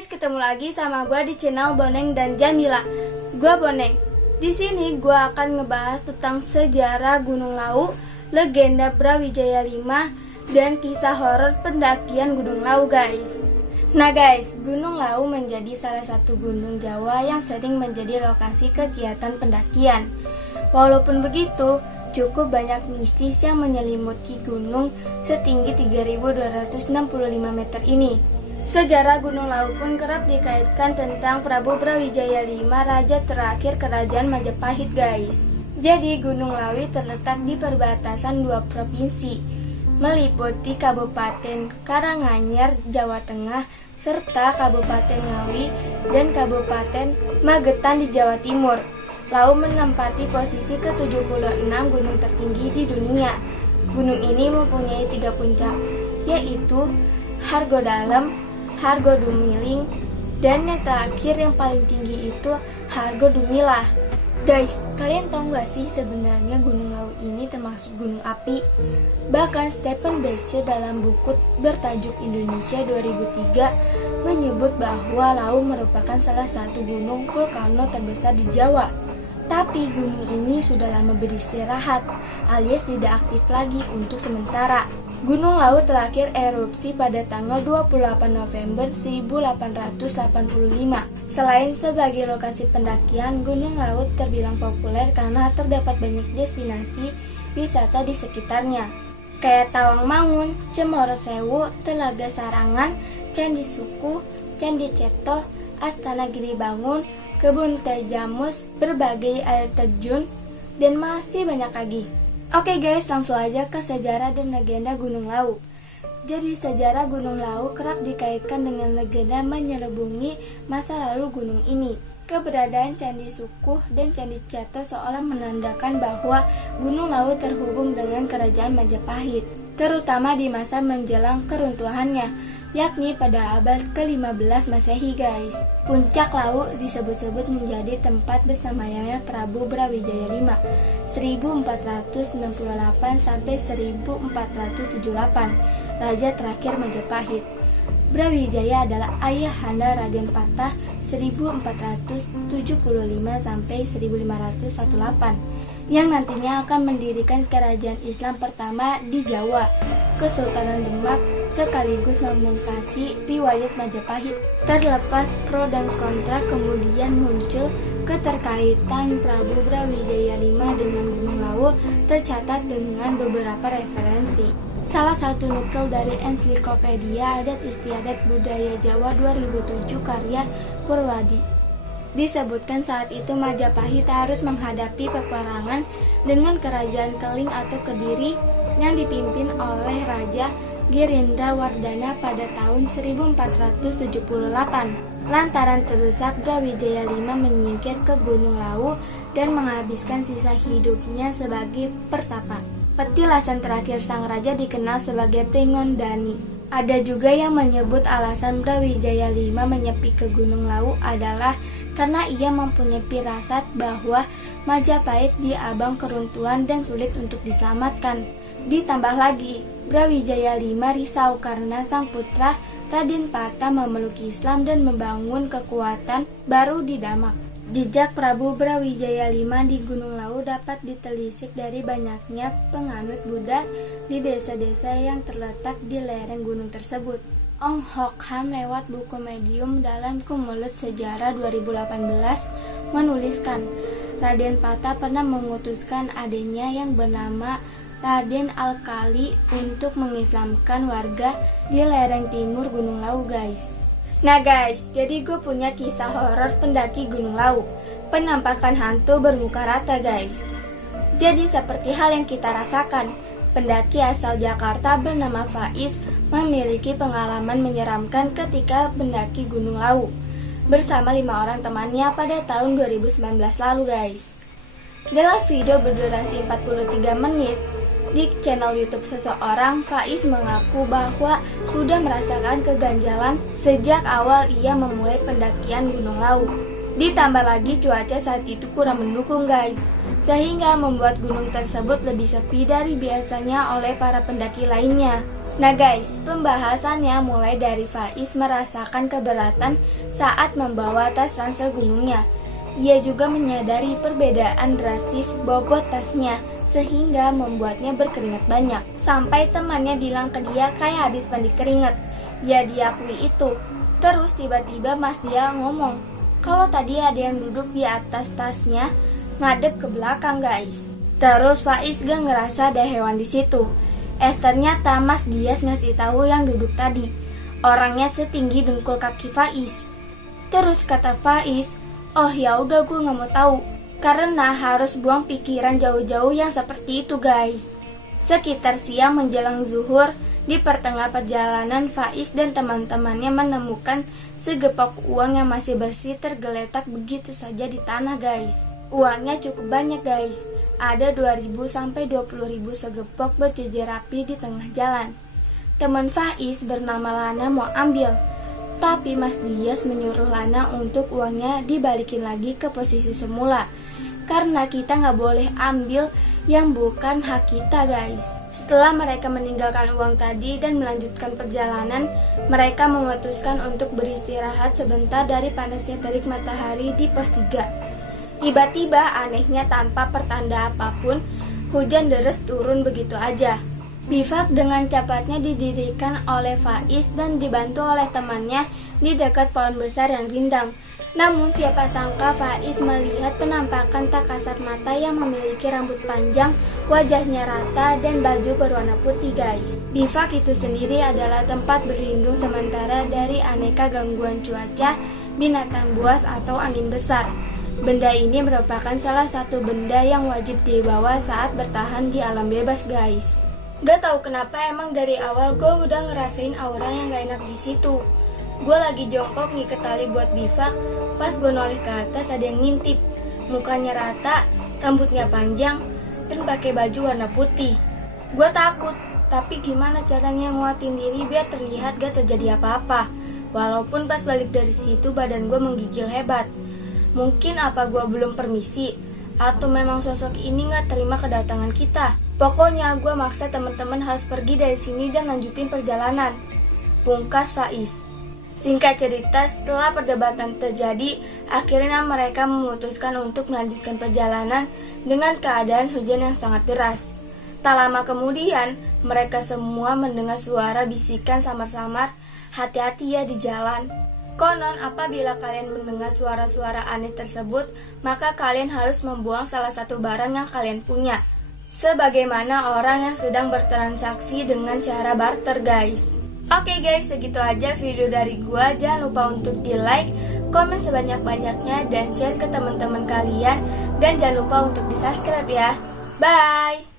guys, ketemu lagi sama gue di channel Boneng dan Jamila. Gue Boneng. Di sini gue akan ngebahas tentang sejarah Gunung Lawu, legenda Brawijaya 5, dan kisah horor pendakian Gunung Lawu, guys. Nah guys, Gunung Lawu menjadi salah satu gunung Jawa yang sering menjadi lokasi kegiatan pendakian. Walaupun begitu, cukup banyak mistis yang menyelimuti gunung setinggi 3.265 meter ini. Sejarah Gunung Lawu pun kerap dikaitkan tentang Prabu Brawijaya V, raja terakhir kerajaan Majapahit, guys. Jadi Gunung Lawu terletak di perbatasan dua provinsi, meliputi Kabupaten Karanganyar, Jawa Tengah, serta Kabupaten Ngawi dan Kabupaten Magetan di Jawa Timur. Lawu menempati posisi ke-76 gunung tertinggi di dunia. Gunung ini mempunyai 3 puncak, yaitu Hargodalem, Hargodumiling, dan yang terakhir yang paling tinggi itu Hargodumilah. Guys, kalian tahu gak sih sebenarnya Gunung Lawu ini termasuk gunung api? Bahkan Stephen Berkshire dalam buku bertajuk Indonesia 2003 menyebut bahwa Lawu merupakan salah satu gunung vulkano terbesar di Jawa. Tapi gunung ini sudah lama beristirahat, alias tidak aktif lagi untuk sementara. Gunung Lawu terakhir erupsi pada tanggal 28 November 1885. Selain sebagai lokasi pendakian, Gunung Lawu terbilang populer karena terdapat banyak destinasi wisata di sekitarnya, kayak Tawangmangun, Cemoro Sewu, Telaga Sarangan, Candi Suku, Candi Ceto, Astana Giribangun, Kebun Teh Jamus, berbagai air terjun, dan masih banyak lagi. Oke guys, langsung aja ke sejarah dan legenda Gunung Lawu. Jadi sejarah Gunung Lawu kerap dikaitkan dengan legenda menyelubungi masa lalu gunung ini. Keberadaan Candi Sukuh dan Candi Ceto seolah menandakan bahwa Gunung Lawu terhubung dengan kerajaan Majapahit, terutama di masa menjelang keruntuhannya, yakni pada abad ke-15 Masehi, guys. Puncak Lawu disebut-sebut menjadi tempat bersemayamnya Prabu Brawijaya V 1468 sampai 1478, raja terakhir Majapahit. Brawijaya adalah ayahanda Raden Patah 1475 sampai 1518, yang nantinya akan mendirikan kerajaan Islam pertama di Jawa, Kesultanan Demak, sekaligus memungkasi riwayat Majapahit. Terlepas pro dan kontra, kemudian muncul keterkaitan Prabu Brawijaya V dengan Gunung Lawu tercatat dengan beberapa referensi. Salah satu nukel dari Ensiklopedia Adat Istiadat Budaya Jawa 2007 karya Purwadi. Disebutkan saat itu Majapahit harus menghadapi peperangan dengan Kerajaan Keling atau Kediri yang dipimpin oleh Raja Girindra Wardana pada tahun 1478. Lantaran terdesak, Brawijaya V menyingkir ke Gunung Lawu dan menghabiskan sisa hidupnya sebagai pertapa. Petilasan terakhir sang raja dikenal sebagai Pringondani. Ada juga yang menyebut alasan Brawijaya V menyepi ke Gunung Lawu adalah karena ia mempunyai firasat bahwa Majapahit diambang keruntuhan dan sulit untuk diselamatkan. Ditambah lagi, Brawijaya V risau karena sang putra Raden Patah memeluk Islam dan membangun kekuatan baru di Demak. Jejak Prabu Brawijaya V di Gunung Lawu dapat ditelisik dari banyaknya penganut Buddha di desa-desa yang terletak di lereng gunung tersebut. Ong Hok Ham lewat buku Medium dalam Kumulut Sejarah 2018 menuliskan, Raden Patah pernah mengutuskan adiknya yang bernama Raden Alkali untuk mengislamkan warga di lereng timur Gunung Lawu, guys. Nah guys, jadi gue punya kisah horor pendaki Gunung Lawu, penampakan hantu bermuka rata, guys. Jadi seperti hal yang kita rasakan, pendaki asal Jakarta bernama Faiz memiliki pengalaman menyeramkan ketika mendaki Gunung Lawu bersama 5 orang temannya pada tahun 2019 lalu, guys. Dalam video berdurasi 43 menit di channel YouTube seseorang, Faiz mengaku bahwa sudah merasakan keganjalan sejak awal ia memulai pendakian Gunung Lawu. Ditambah lagi cuaca saat itu kurang mendukung, guys, sehingga membuat gunung tersebut lebih sepi dari biasanya oleh para pendaki lainnya. Nah guys, pembahasannya mulai dari Faiz merasakan keberatan saat membawa tas ransel gunungnya. Ia juga menyadari perbedaan drastis bobot tasnya sehingga membuatnya berkeringat banyak. Sampai temannya bilang ke dia kayak habis mandi keringat. Ya diakui itu. Terus tiba-tiba Mas dia ngomong kalau tadi ada yang duduk di atas tasnya ngadep ke belakang guys. Terus Faiz gak ngerasa ada hewan di situ. Ternyata Mas Dias ngasih tahu yang duduk tadi. Orangnya setinggi dengkul kaki Faiz. Terus kata Faiz, oh ya udah gue nggak mau tahu, karena harus buang pikiran jauh-jauh yang seperti itu guys. Sekitar siang menjelang zuhur, di pertengah perjalanan Faiz dan teman-temannya menemukan segepok uang yang masih bersih tergeletak begitu saja di tanah guys. Uangnya cukup banyak guys, ada 2.000 sampai 20.000 segepok berjejer rapi di tengah jalan. Teman Faiz bernama Lana mau ambil, tapi Mas Dias menyuruh Lana untuk uangnya dibalikin lagi ke posisi semula, karena kita nggak boleh ambil yang bukan hak kita guys. Setelah mereka meninggalkan uang tadi dan melanjutkan perjalanan, mereka memutuskan untuk beristirahat sebentar dari panasnya terik matahari di pos 3. Tiba-tiba anehnya tanpa pertanda apapun, hujan deras turun begitu aja. Bivak dengan cepatnya didirikan oleh Faiz dan dibantu oleh temannya di dekat pohon besar yang rindang. Namun siapa sangka Faiz melihat penampakan tak kasat mata yang memiliki rambut panjang, wajahnya rata dan baju berwarna putih guys. Bivak itu sendiri adalah tempat berlindung sementara dari aneka gangguan cuaca, binatang buas atau angin besar. Benda ini merupakan salah satu benda yang wajib dibawa saat bertahan di alam bebas guys. Gak tahu kenapa emang dari awal gue udah ngerasain aura yang gak enak di situ. Gue lagi jongkok ngiket tali buat bivak, pas gue noleh ke atas ada yang ngintip. Mukanya rata, rambutnya panjang, dan pakai baju warna putih. Gue takut, tapi gimana caranya nguatin diri biar terlihat gak terjadi apa-apa. Walaupun pas balik dari situ badan gue menggigil hebat. Mungkin apa gue belum permisi, atau memang sosok ini gak terima kedatangan kita. Pokoknya gue maksa teman-teman harus pergi dari sini dan lanjutin perjalanan. Pungkas Faiz. Singkat cerita, setelah perdebatan terjadi, akhirnya mereka memutuskan untuk melanjutkan perjalanan dengan keadaan hujan yang sangat deras. Tak lama kemudian, mereka semua mendengar suara bisikan samar-samar, hati-hati ya di jalan. Konon apabila kalian mendengar suara-suara aneh tersebut, maka kalian harus membuang salah satu barang yang kalian punya. Sebagaimana orang yang sedang bertransaksi dengan cara barter guys. Oke guys, segitu aja video dari gua. Jangan lupa untuk di like, komen sebanyak-banyaknya, dan share ke teman-teman kalian. Dan jangan lupa untuk di subscribe ya. Bye!